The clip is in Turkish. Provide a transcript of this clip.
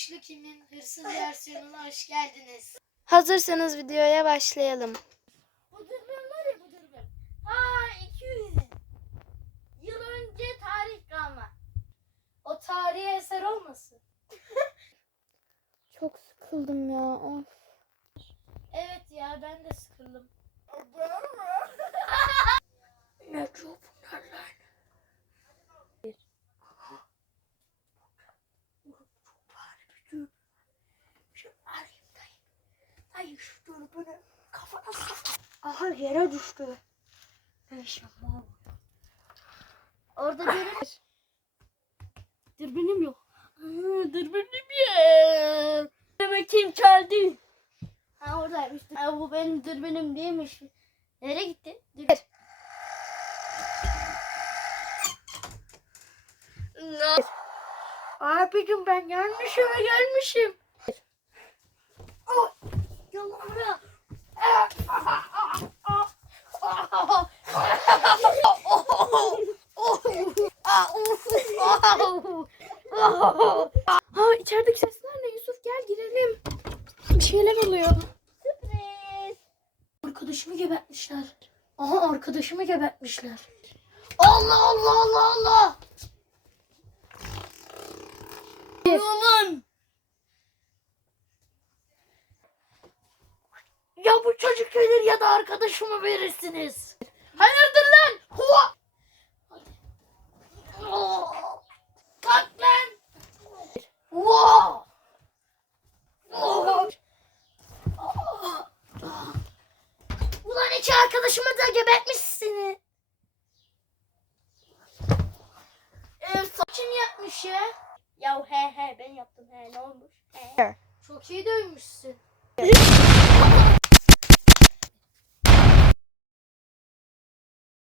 Suçlu Kim'in hırsız versiyonuna hoş geldiniz. Hazırsanız videoya başlayalım. Bu dürbün var ya bu dürbün. Ha 200 yıl önce tarih kalma. O tarihi eser olmasın? Çok sıkıldım ya. Of. Evet ya ben de sıkıldım. Ne çok bunlar lan. Ay şu dürbünü kafana sok. Aha yere düştü. Var? Orada görün. Dürbünüm yok. Dürbünüm yok. Demek kim geldi? Ha oradaymış. Ha, bu benim dürbünüm değilmiş. Nereye gitti? Dürbün. Abicim ben eve gelmişim. Ha içerideki sesler ne Yusuf gel girelim. Bir şeyler oluyor. Sürpriz. Arkadaşımı gebertmişler. Aha arkadaşımı gebertmişler. Allah Allah Allah Allah. Aman. Ya bu çocuk gelir ya da arkadaşımı verirsiniz. Hayırdır lan? Hua! Arkadaşımı da gebertmiş seni. Ev kim yapmış ya? Ya he he ben yaptım he ne olmuş? He. Çok iyi dövmüşsün.